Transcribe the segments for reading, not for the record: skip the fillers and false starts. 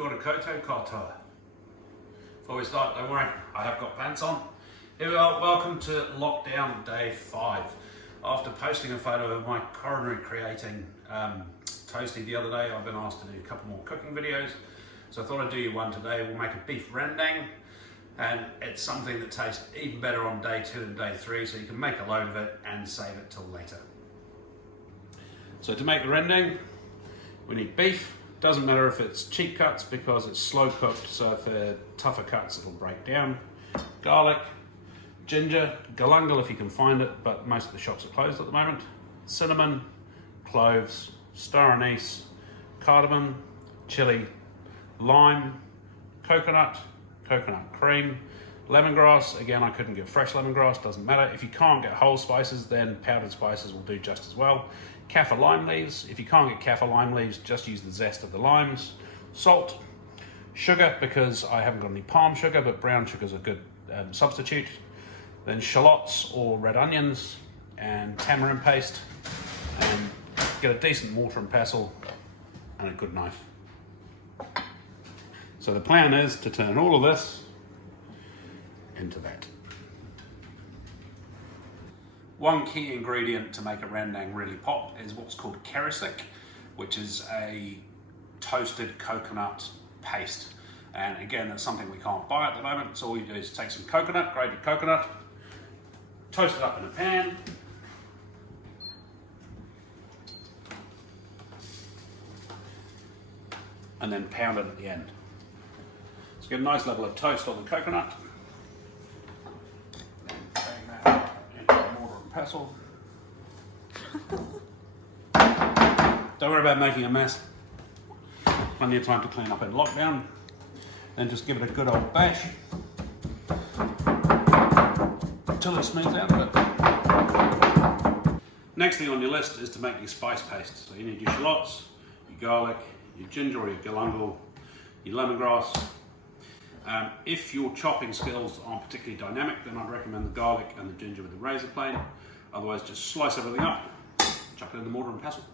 Kia ora koutou katoa. Before we start, don't worry, I have got pants on. Here we are, welcome to lockdown day 5. After posting a photo of my coronary creating toasty the other day, I've been asked to do a couple more cooking videos. So I thought I'd do you one today. We'll make a beef rendang, and it's something that tastes even better on day 2 and day 3, so you can make a load of it and save it till later. So to make the rendang, we need beef. Doesn't matter if it's cheap cuts because it's slow cooked, so if they're tougher cuts it'll break down. Garlic, ginger, galangal if you can find it, but most of the shops are closed at the moment. Cinnamon, cloves, star anise, cardamom, chili, lime, coconut cream, lemongrass. Again, I couldn't get fresh lemongrass, doesn't matter. If you can't get whole spices, then powdered spices will do just as well. Kaffir lime leaves. If you can't get kaffir lime leaves, just use the zest of the limes. Salt, sugar, because I haven't got any palm sugar, but brown sugar is a good substitute. Then shallots or red onions and tamarind paste, and get a decent mortar and pestle and a good knife. So the plan is to turn all of this into that. One key ingredient to make a rendang really pop is what's called kerisik, which is a toasted coconut paste. And again, that's something we can't buy at the moment, so all you do is take some coconut, grated coconut, toast it up in a pan, and then pound it at the end. Let's get a nice level of toast on the coconut. Pestle. Don't worry about making a mess. Plenty of time to clean up in lockdown. Then just give it a good old bash until it smooths out a bit. Next thing on your list is to make your spice paste. So you need your shallots, your garlic, your ginger or your galangal, your lemongrass. If your chopping skills aren't particularly dynamic, then I'd recommend the garlic and the ginger with the razor blade. Otherwise, just slice everything up, chuck it in the mortar and pestle.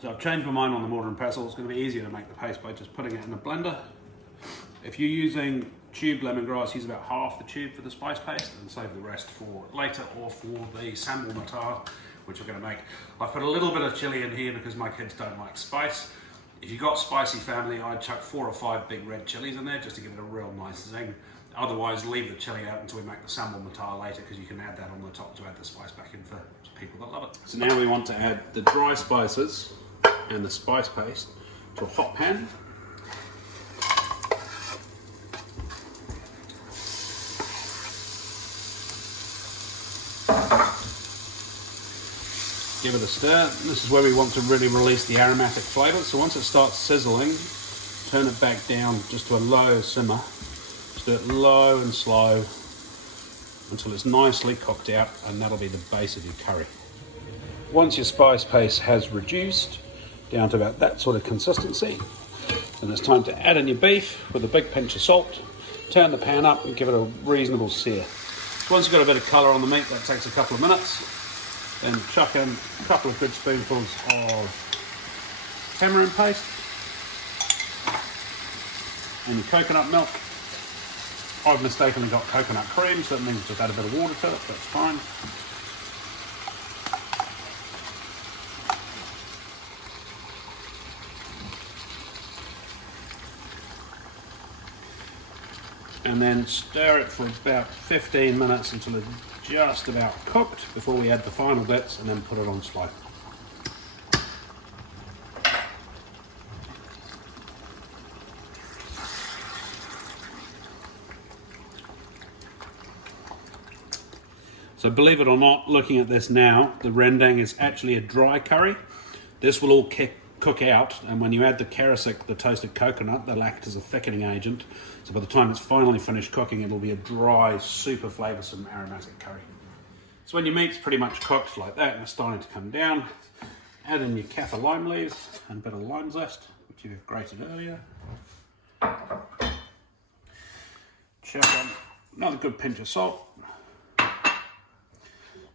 So I've changed my mind on the mortar and pestle. It's going to be easier to make the paste by just putting it in a blender. If you're using tube lemongrass, use about half the tube for the spice paste and save the rest for later or for the sambal matar, which we're going to make. I've put a little bit of chili in here because my kids don't like spice. If you've got spicy family, I'd chuck 4 or 5 big red chilies in there just to give it a real nice zing. Otherwise, leave the chili out until we make the sambal matar later, because you can add that on the top to add the spice back in for people that love it. So now we want to add the dry spices and the spice paste to a hot pan. Give it a stir. This is where we want to really release the aromatic flavour. So once it starts sizzling, turn it back down just to a low simmer. Just do it low and slow until it's nicely cooked out, and that'll be the base of your curry. Once your spice paste has reduced down to about that sort of consistency, then it's time to add in your beef with a big pinch of salt. Turn the pan up and give it a reasonable sear. So once you've got a bit of colour on the meat, that takes a couple of minutes. Then chuck in a couple of good spoonfuls of tamarind paste and your coconut milk. I've mistakenly got coconut cream, so that means just add a bit of water to it, that's fine. And then stir it for about 15 minutes until it's just about cooked before we add the final bits, and then put it on slow. So believe it or not, looking at this now, the rendang is actually a dry curry. This will all cook out, and when you add the karasik, the toasted coconut, they'll act as a thickening agent. So by the time it's finally finished cooking, it'll be a dry, super flavoursome aromatic curry. So when your meat's pretty much cooked like that and it's starting to come down, add in your kaffir lime leaves and a bit of lime zest, which you've grated earlier. Chuck on another good pinch of salt,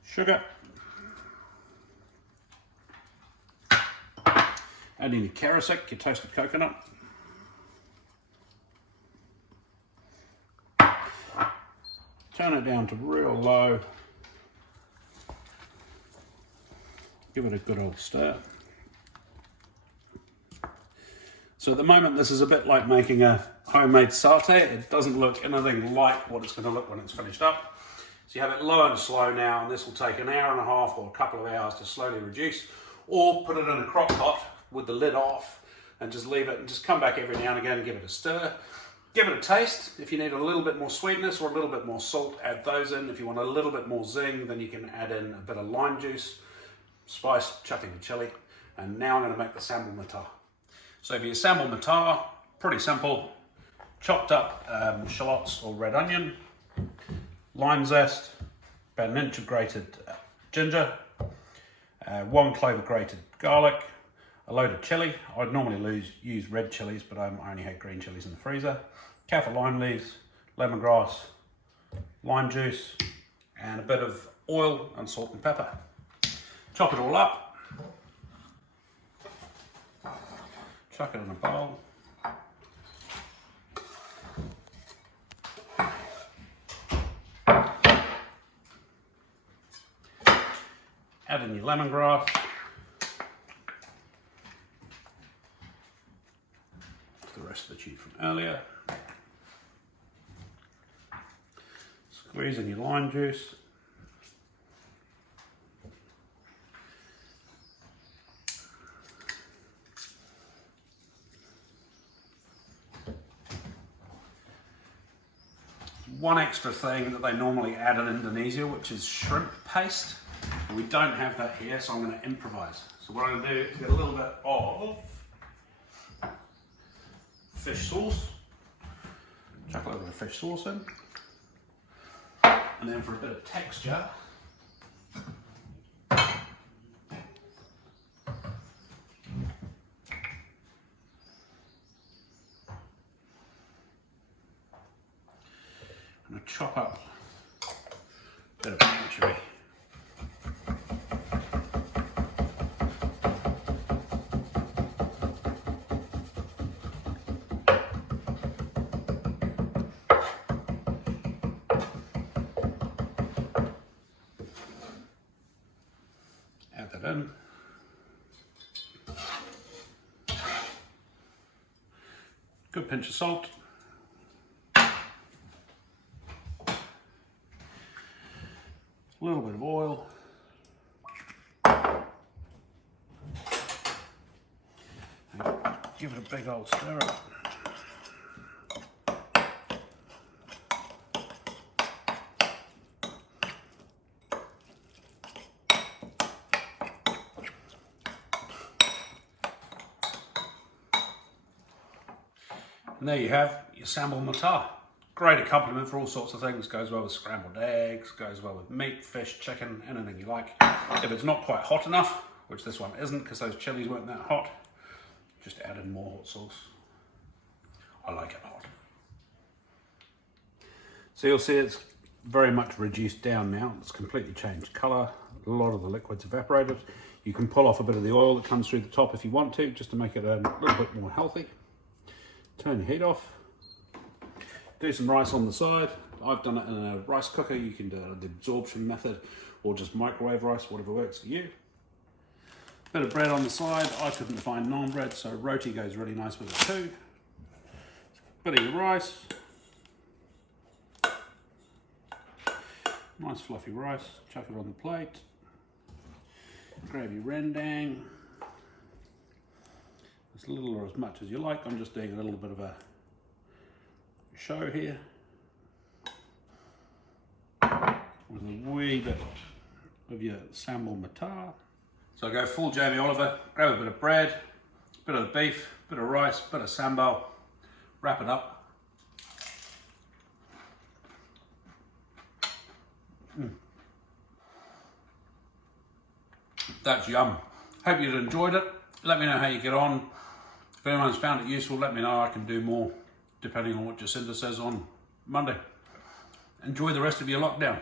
sugar, add in your karasik, your toasted coconut, turn it down to real low, give it a good old stir. So at the moment this is a bit like making a homemade satay. It doesn't look anything like what it's going to look when it's finished up. So you have it low and slow now, and this will take an hour and a half or a couple of hours to slowly reduce, or put it in a crock pot with the lid off and just leave it and just come back every now and again and give it a stir. Give it a taste. If you need a little bit more sweetness or a little bit more salt, add those in. If you want a little bit more zing, then you can add in a bit of lime juice, spice, chuck in the chili. And now I'm going to make the sambal matar. So for your sambal matar, pretty simple. Chopped up shallots or red onion, lime zest, about an inch of grated ginger, 1 clove of grated garlic, a load of chili. I'd normally use red chilies, but I only had green chilies in the freezer. Kaffir lime leaves, lemongrass, lime juice, and a bit of oil and salt and pepper. Chop it all up. Chuck it in a bowl. Add in your lemongrass. The rest of the tube from earlier. Squeeze in your lime juice. One extra thing that they normally add in Indonesia, which is shrimp paste. We don't have that here, so I'm going to improvise. So what I'm going to do is get a little bit of fish sauce. Chuck a little bit of fish sauce in. And then for a bit of texture, I'm going to chop up a bit of anchovy. Add that in. Good pinch of salt. A little bit of oil, and give it a big old stir up. And there you have your sambal matar. Great accompaniment for all sorts of things. Goes well with scrambled eggs, goes well with meat, fish, chicken, anything you like. If it's not quite hot enough, which this one isn't because those chilies weren't that hot, just add in more hot sauce. I like it hot. So you'll see it's very much reduced down now. It's completely changed colour. A lot of the liquid's evaporated. You can pull off a bit of the oil that comes through the top if you want to, just to make it a little bit more healthy. Turn the heat off. Do some rice on the side. I've done it in a rice cooker. You can do it the absorption method or just microwave rice, whatever works for you. Bit of bread on the side. I couldn't find naan bread, so roti goes really nice with it too. Bit of your rice. Nice fluffy rice. Chuck it on the plate. Grab your rendang. As little or as much as you like. I'm just doing a little bit of a show here. with a wee bit of your sambal matar. So I go full Jamie Oliver, grab a bit of bread, a bit of beef, a bit of rice, a bit of sambal, wrap it up. That's yum. Hope you've enjoyed it. Let me know how you get on. If anyone's found it useful, let me know. I can do more depending on what Jacinda says on Monday. Enjoy the rest of your lockdown.